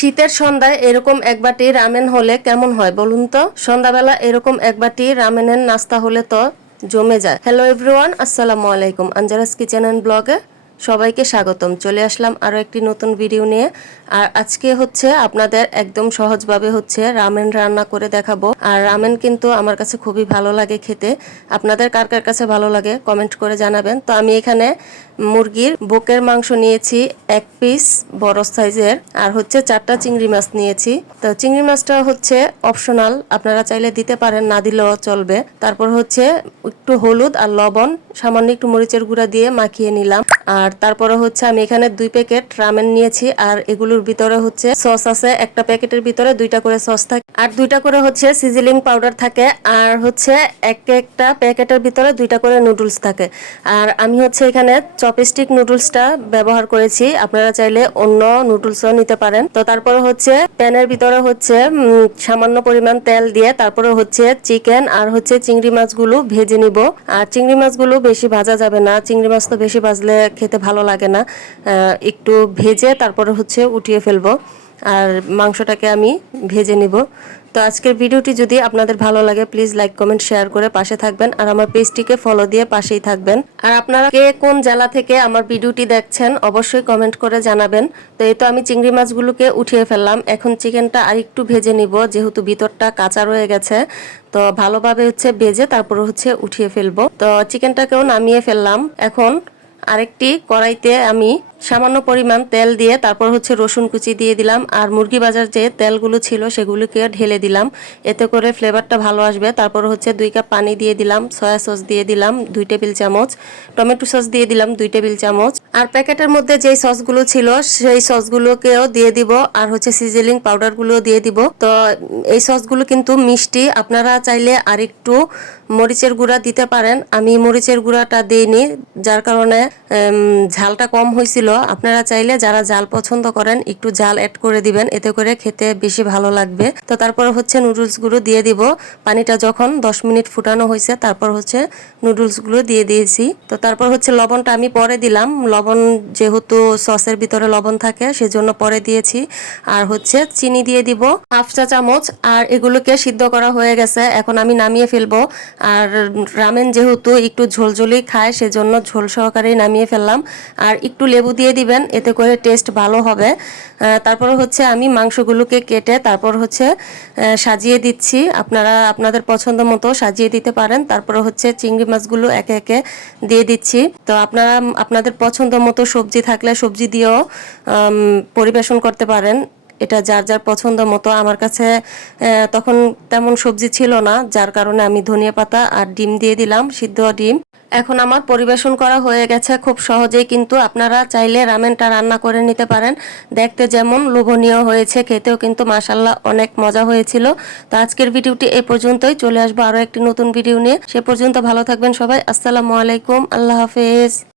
শীতের সন্ধ্যায় এরকম এক বাটি রামেন হলে কেমন হয় বলুন তো। সন্ধ্যাবেলা এরকম এক বাটি রামেনের নাস্তা হলে তো জমে যায়। হ্যালো এভরিওয়ান, আসসালামু আলাইকুম। আঞ্জারাস কিচেন অ্যান্ড ব্লগে সবাইকে স্বাগতম। চলে আসলাম আরও একটি নতুন ভিডিও নিয়ে। আর আজকে হচ্ছে আপনাদের একদম সহজভাবে হচ্ছে রামেন রান্না করে দেখাবো। আর রামেন কিন্তু আমার কাছে খুবই ভালো লাগে খেতে। আপনাদের কার কার কাছে ভালো লাগে কমেন্ট করে জানাবেন। তো আমি এখানে মুরগির বুকের মাংস নিয়েছি 1 পিস বড় সাইজের, আর হচ্ছে 4টা চিংড়ি মাছ নিয়েছি। তো চিংড়ি মাছটা হচ্ছে অপশনাল, আপনারা চাইলে দিতে পারেন, না দিলেও চলবে। তারপর হচ্ছে একটু হলুদ আর লবণ, সামান্য একটু মরিচের গুঁড়া দিয়ে মাখিয়ে নিলাম। আর তারপরে হচ্ছে আমি এখানে 2 প্যাকেট রামেন নিয়েছি, আর এগুলোর ভিতরে হচ্ছে সস আছে। একটা প্যাকেটের ভিতরে 2টা করে সস থাকে, আর 2টা করে হচ্ছে সিজলিং পাউডার থাকে, আর হচ্ছে একটা প্যাকেটের ভিতরে 2টা করে নুডলস থাকে। আর আমি হচ্ছে এখানে চপস্টিক নুডলসটা ব্যবহার করেছি, আপনারা চাইলে অন্য নুডলসও নিতে পারেন। তো তারপরে হচ্ছে প্যানের ভিতরে হচ্ছে সামান্য পরিমাণ তেল দিয়ে তারপরে হচ্ছে চিকেন আর হচ্ছে চিংড়ি মাছগুলো ভেজে নিব। আর চিংড়ি মাছগুলো বেশি ভাজা যাবে না, চিংড়ি মাছ তো বেশি ভাজলে খেতে ভালো লাগে না। একটু ভেজে তারপরে হচ্ছে উঠিয়ে ফেলবো, আর মাংসটাকে আমি ভেজে নিব। তো আজকের ভিডিওটি যদি আপনাদের ভালো লাগে প্লিজ লাইক কমেন্ট শেয়ার করে পাশে থাকবেন, আর আমার পেজটিকে ফলো দিয়ে পাশেই থাকবেন। আর আপনারা কে কোন জেলা থেকে আমার ভিডিওটি দেখছেন অবশ্যই কমেন্ট করে জানাবেন। তো এই তো আমি চিংড়ি মাছগুলোকে উঠিয়ে ফেললাম। এখন চিকেনটা আর একটু ভেজে নিব, যেহেতু ভিতরটা কাঁচা রয়ে গেছে। তো ভালোভাবে হচ্ছে ভেজে তারপরে হচ্ছে উঠিয়ে ফেলবো। তো চিকেনটাকেও নামিয়ে ফেললাম। এখন আরেকটি কড়াইতে আমি সামান্য পরিমাণ তেল দিয়ে তারপর হচ্ছে রসুন কুচি দিয়ে দিলাম, আর মুরগি ভাজার যে তেলগুলো ছিল সেগুলোকে ঢেলে দিলাম, এতে করে ফ্লেভারটা ভালো আসবে। তারপর হচ্ছে 2 কাপ পানি দিয়ে দিলাম, সয়া সস দিয়ে দিলাম 2 টেবিল চামচ, টমেটো সস দিয়ে দিলাম 2 টেবিল চামচ, আর প্যাকেটের মধ্যে যেই সসগুলো ছিল সেই সসগুলোকেও দিয়ে দিব, আর হচ্ছে সিজলিং পাউডারগুলো দিয়ে দিব। তো এই সসগুলো কিন্তু মিষ্টি, আপনারা চাইলে আরেকটু মরিচের গুঁড়া দিতে পারেন। আমি মরিচের গুঁড়াটা দিইনি, যার কারণে ঝালটা কম হয়েছিল। আপনারা চাইলে যারা ঝাল পছন্দ করেন একটু ঝাল অ্যাড করে দিবেন, এতে করে খেতে বেশি ভালো লাগবে। তো তারপর হচ্ছে নুডলসগুলো দিয়ে দিব। পানিটা যখন 10 মিনিট ফুটানো হয়েছে তারপর হচ্ছে নুডলসগুলো দিয়ে দিয়েছি। তো তারপর হচ্ছে লবণটা আমি পরে দিলাম, লবণ যেহেতু সসের ভিতরে লবণ থাকে সেজন্য পরে দিয়েছি। আর হচ্ছে চিনি দিয়ে দিব 1/2 চা চামচ। আর এগুলোকে সিদ্ধ করা হয়ে গেছে, এখন আমি নামিয়ে ফেলবো। আর রামেন যেহেতু একটু ঝোলঝোলি খায় সেজন্য ঝোল সহকারেই নামিয়ে ফেললাম। আর একটু লেবু দিয়ে দিবেন, এতে করে টেস্ট ভালো হবে। তারপরে হচ্ছে আমি মাংসগুলোকে কেটে তারপর হচ্ছে সাজিয়ে দিচ্ছি, আপনারা আপনাদের পছন্দ মতো সাজিয়ে দিতে পারেন। তারপরে হচ্ছে চিংড়ি মাছগুলো একে একে দিয়ে দিচ্ছি। তো আপনারা আপনাদের পছন্দ মতো সবজি থাকলে সবজি দিয়েও পরিবেশন করতে পারেন, এটা যার যার পছন্দ মতো। আমার কাছে তখন তেমন সবজি ছিল না, যার কারণে আমি ধনিয়া পাতা আর ডিম দিয়ে দিলাম, সিদ্ধ ডিম। এখন আমার পরিবেশন করা হয়ে গেছে খুব সহজেই, কিন্তু আপনারা চাইলে রামেনটা রান্না করে নিতে পারেন। দেখতে যেমন লোভনীয় হয়েছে, খেতেও কিন্তু মাশাআল্লাহ অনেক মজা হয়েছিল। তো আজকের ভিডিওটি এই পর্যন্তই, চলে আসবো আরও একটি নতুন ভিডিও নিয়ে। সে পর্যন্ত ভালো থাকবেন সবাই। আসসালামু আলাইকুম, আল্লাহ হাফেজ।